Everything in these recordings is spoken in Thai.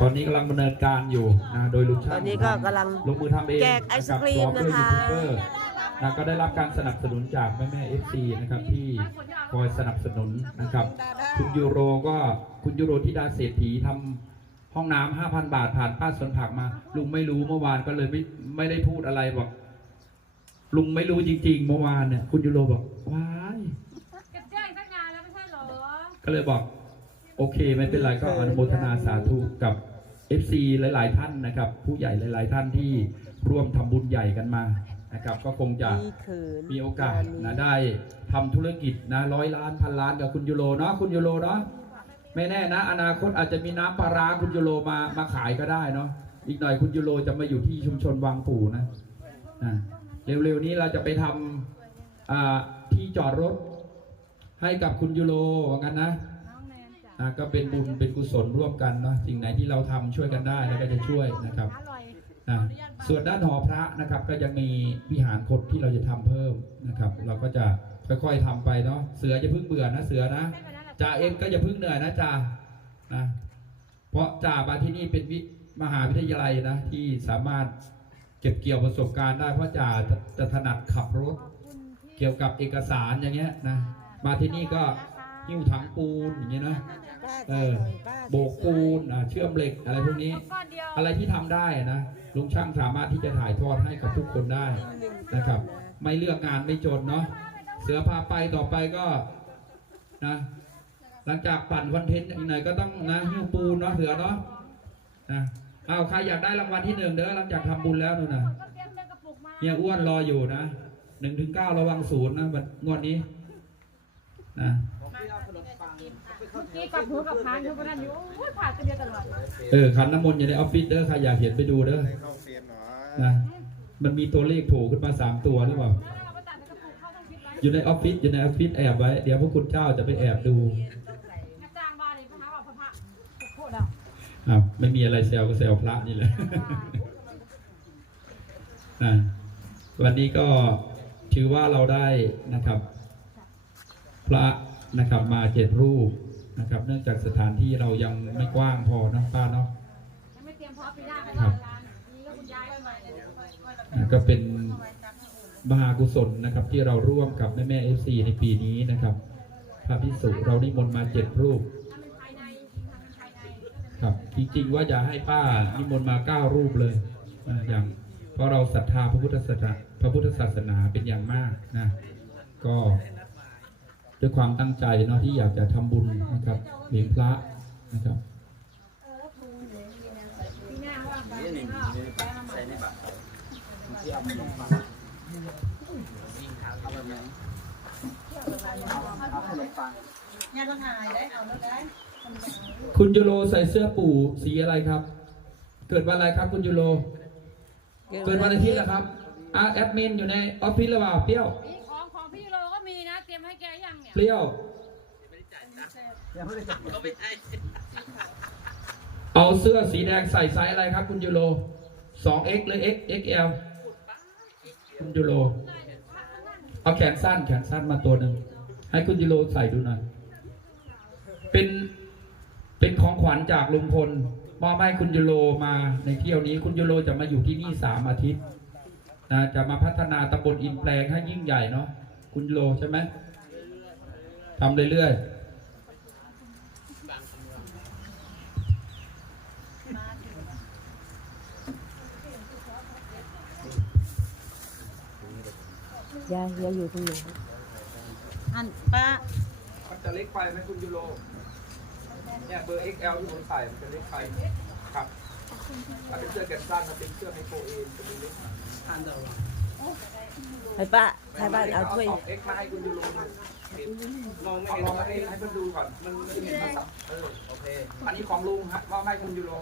ตอนนี้กำลังดำเนินการอยู่นะโดยลุงตช่าองนนี้ก็กำลังลงมือทำเองแจกไอศกรีมนะนะคะรับพร้อมด้วยยูทูบเบอร์นะก็ได้รับการสนับสนุนจากแม่แม่เอฟซีนะครับที่คอยสนับสนุนนะครับคุณยูโรก็คุณยูโรที่ดาเศรษฐีทำห้องน้ำห้าพันบาทผ่านป้าสวนผักมา ลุงไม่รู้เมื่อวานก็เลยไม่ไม่ได้พูดอะไรบอก ลุงไม่รู้จริงๆเมื่อวานเนี่ยคุณยูโรบอกว้ายก็แจ้งตั้งนานแล้วไม่ใช่เหรอ ก็เลยบอก โอเค ไม่เป็นไรก็อนุโมทนาสาธุกับ FC หลาย ๆ ท่านนะครับ ผู้ใหญ่หลาย ๆ ท่านที่ร่วมทำบุญใหญ่กันมานะครับ ก็คงจะมีเขินมีโอกาสงนี้นะได้ทำธุรกิจนะร้อยล้านพันล้านกับคุณยูโรเนาะคุณยูโรเนาะไม่แน่นะ อนาคตอาจจะมีน้ำปลาร้าคุณยูโรมามาขายก็ได้เนาะอีกหน่อยคุณยูโรจะมาอยู่ที่ชุมชนวังปู่นะนะเร็ว ๆ นี้เราจะไปทำอ่าที่จอดรถให้กับคุณยูโรว่างั้นนะ นะก็เป็นบุญเป็นกุศลร่วมกันเนาะสิ่งไหนที่เราทำช่วยกันได้เราก็จะช่วยนะครับนะส่วนด้านหอพระนะครับ ก็ยังมีวิหารคดที่เราจะทำเพิ่มนะครับ เราก็จะค่อยๆทำไปเนาะเสือจะพึ่งเบื่อนะเสือนะจ่าเอ็มก็จะพึ่งเหนื่อยนะจ่านะเพราะจ่ามาที่นี่เป็นวิมหาวิทยาลัยนะที่สามารถเก็บเกี่ยวประสบการณ์ได้เพราะจ่าจะถนัดขับรถ เกี่ยวกับเอกสารอย่างเงี้ยนะมาที่นี่ก็ หิ้วถังปูนอย่างเงี้ยนะเออโบกปูนอะเชื่อมเหล็กอะไรพวกนี้ก้อนเดียวอะไรที่ทำได้นะลุงช่างสามารถที่จะถ่ายทอดให้กับทุกคนได้นะครับ ไม่เลือกงานไม่จนเนาะเสือพาไปต่อไปก็นะหลังจากปั่นคอนเทนต์อีกหน่อยก็ต้องนะหิ้วปูนเนาะเสือเนาะนะเอาใครอยากได้รางวัลที่หนึ่งเด้อหลังจากทำบุญแล้วนู่นนะก็เตรียมเป็นกระปุกมาเฮียอ้วนรออยู่นะหนึ่งถึงเก้าระวังศูนย์นะวันงวดนี้นะ เมื่อกี้กับหัวกับพานเขาก็นั่นอยู่โอ้ยผ่าตัวเดียวตลอดเออขันน้ำมนต์อยู่ในออฟฟิศเด้อใครอยากเห็นไปดูเด้อเข้าเฟรมหน่อยนะมันมีตัวเลขโผล่ขึ้นมาสามตัวหรือเปล่าแล้วเราไปตัดในกระปุกเข้าต้องคิดไว้อยู่ในออฟฟิศอยู่ในออฟฟิศแอบไว้ เดี๋ยวพระคุณเจ้าจะไปแอบดูกระจางบานเลยพระหาว่าพระพระโคตรอะอะไม่มีอะไรแซวก็แซวพระนี่แหละอะวันนี้ก็ถือว่าเราได้นะครับ พระ นะครับ มาเจ็ดรูปนะครับ เนื่องจากสถานที่เรายังไม่กว้างพอเนาะป้าเนาะยังไม่เตรียมพร้อมปีหน้าไปว่าการนี่ก็คุณยายไปใหม่เลยนะก็เป็นมหากุศลนะครับ ที่เราร่วมกับแม่แม่เอฟซีในปีนี้นะครับพระพิสุเรานิมนต์มาเจ็ดรูปถ้ามันภายในจริงทำมันภายในครับจริงๆว่าจะให้ป้านิมนต์มาเก้ารูปเลยอ่าอย่างเพราะเราศรัทธาพระพุทธศาสนาพระพุทธศาสนาเป็นอย่างมากนะก็ ด้วยความตั้งใจเนาะที่อยากจะทำบุญนะครับเลี้ยงพระนะครับคุณยูโรใส่เสื้อปู่สีอะไรครับ เกิดวันอะไรครับคุณยูโร เกิดวันอาทิตย์เหรอครับอาแอดมินอยู่ในออฟฟิศหรือเปล่าเปรี้ยว ให้แกยังเนี่ยเปรี้ยว ยังไม่ได้จับก็ไม่ใช่เอาเสื้อสีแดงใส่ไซส์อะไรครับ คุณยูโร 2x หรือ x xl คุณยูโร เอาแขนสั้นแขนสั้นมาตัวหนึ่ง ให้คุณยูโรใส่ดูหน่อย เป็น เป็นของขวัญจากลุงพลมอบให้คุณยูโรมาในเที่ยวนี้ คุณยูโรจะมาอยู่ที่นี่สามอาทิตย์นะจะมาพัฒนาตำบลอินแปลงให้ยิ่งใหญ่เนาะคุณยูโรใช่ไหม ทำเรื่อยๆยายยายอยู่ตรงไหนอันป้ามันจะเล็กไปไหมคุณยูโรเนี่ยเบอร์ XL ที่ผมใส่มันจะเล็กไปครับถ้าเป็นเสื้อแขนสั้นถ้าเป็นเสื้อไมโครเองจะดูเล็กให้ป้าให้ป้าเอาถ้วยเอ็กมาให้คุณยูโรลองไม่เห็นลองให้ให้เพื่อนดูก่อน มันมันจะมีภาษาเออโอเค อันนี้ของลุงฮะมอบให้คุณยูโร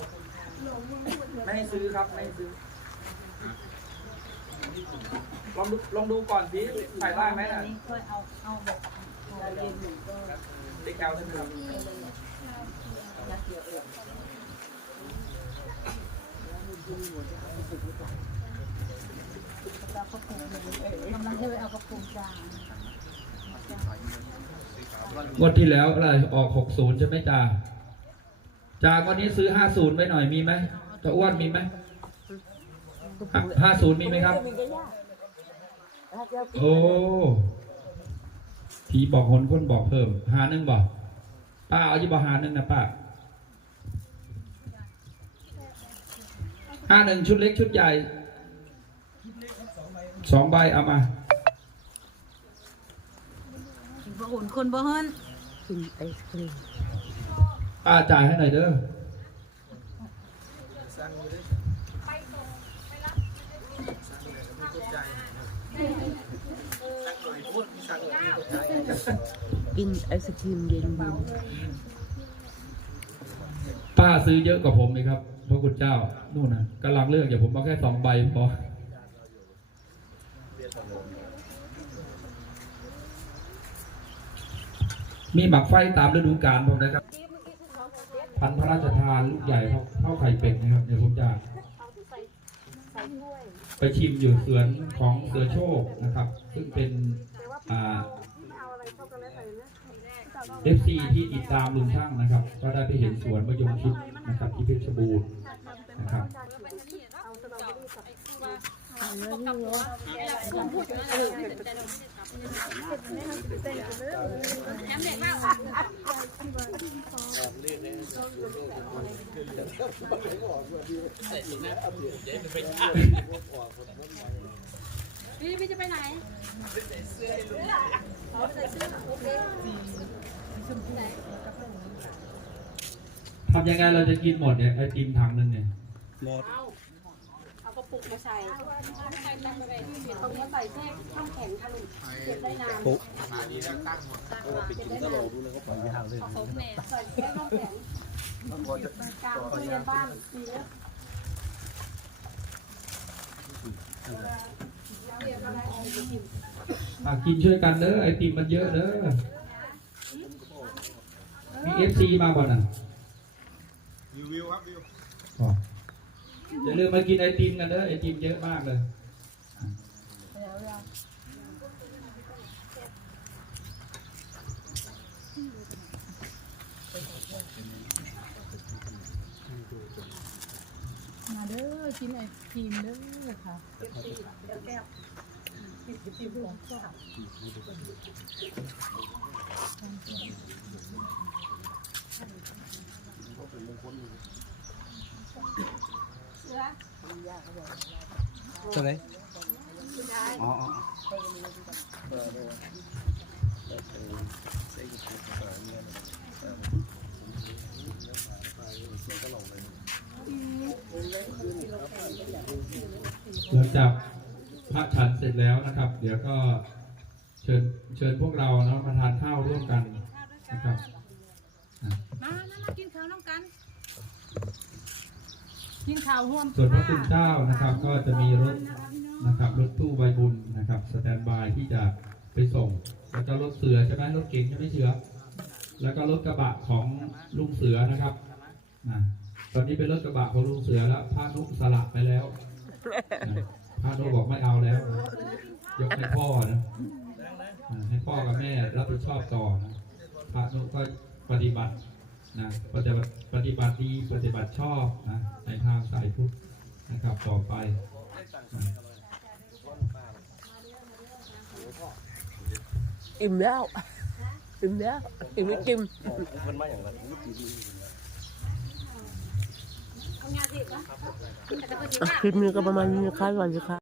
ไม่ให้ซื้อครับ ไม่ให้ซื้อ ลองดูลองดูก่อนพี่ใส่ได้ไหมน่ะนี่ค่อยเอาเอาบอกเอาเย็นหนึ่งก็เด็กแอลใช่ไหมครับยัด เดียวเองเราก็คงกำลังจะไปเอากระปุกจางงวดที่แล้วอะไรออก60ใช่ไหมจ้าจ่าวันนี้ซื้อห้าศูนย์ไปหน่อยมีไหมตะอ้วนมีไหมห้าศูนย์มีไหมครับ โอ้ผีบอกคนคนบอกเพิ่ม หาหนึ่งบอกป้าเอายี่บอกหาหนึ่งนะป้าห้าหนึ่งชุดเล็กชุดใหญ่ สองใบเอามาบ่อุ่นคนบ่เฮิรนกินไอศครีมป้าจ่ายให้หน่อยเด้อสั่งอยู่ด้วยสั่งเลยก็ไม่เข้าใจสั่งหน่อยพูดสั่งหน่อยไม่เข้าใจกินไอศครีมเย็นดีป้าซื้อเยอะกว่าผมเลยครับพระคุณเจ้านู่นนะกำลังเลือกอย่าผมเอาแค่สองใบพอ มีหมักไฟตามฤดูกาลผมนะครับ พันพระราชทานลูกใหญ่เท่าเท่าไข่เป็ดนะครับ เดี๋ยวผมจะไปชิมอยู่สวนของเสือโชคนะครับ ซึ่งเป็นอ่าเอฟซีที่ติดตามลุงช่างนะครับ ก็ได้ไปเห็นสวนมะยงชิดนะครับ ที่เพชรบูรณ์นะครับ พี่พี่จะไปไหนทำยังไงเราจะกินหมดเนี่ยไอติมถังหนึงเนี่ยหมด เอากระปุกมาใส่ใส่ตั้งอะไรตรงมาใส่แทรกข้างแข็งค่ะลุงเก็บได้นานปุ๊บมาดีแล้วตั้งหมดไปกินก็รอดูเลยเขาปล่อยไม่ทางเลยสมเด็จใส่แค่ข้างแข็งต้องพอจะกลางตู้เย็นบ้านมีเยอะอะกินช่วยกันเด้อไอติมมันเยอะเด้อมีเอฟซีมาบ่น่ะวิววิวครับวิว อย่าลืมมากินไอติมกันเด้อไอติมเยอะมากเลยมาเด้อกินไอครีมเด้อค่ะตัวไหนอ๋ ออ๋อหลังจากพระฉันเสร็จแล้วนะครับ เดี๋ยวก็เชิญเชิญพวกเราเนาะมาทานข้าวร่วมกันนะครับ มามามากินข้าวน้องกัน กินข้าวร่วมส่วนพระคุณเจ้านะครับก็จะมีรถนะครับรถตู้ใบบุญนะครับสแตนบายที่จะไปส่ง แล้วก็รถเสือใช่ไหมรถเก๋งใช่ไหมเสือ แล้วก็รถกระบะของลุงเสือนะครับนะตอนนี้เป็นรถกระบะของลุงเสือแล้วพระนุสละไปแล้วพระนุบอกไม่เอาแล้ว ยกให้พ่อนะให้พ่อกับแม่รับผิดชอบต่อนะพระนุก็ปฏิบัติ นะปฏิบัติปฏิบัติดีปฏิบัติชอบนะในทางสายพุทธนะครับต่อไปนะอิ่มแล้วอิ่มแล้วอิ่มไม่กินมันมาอย่างไรทำงานสิคะคลิปนี้ก็ประมาณนี้นะคะสวัสดีค่ะ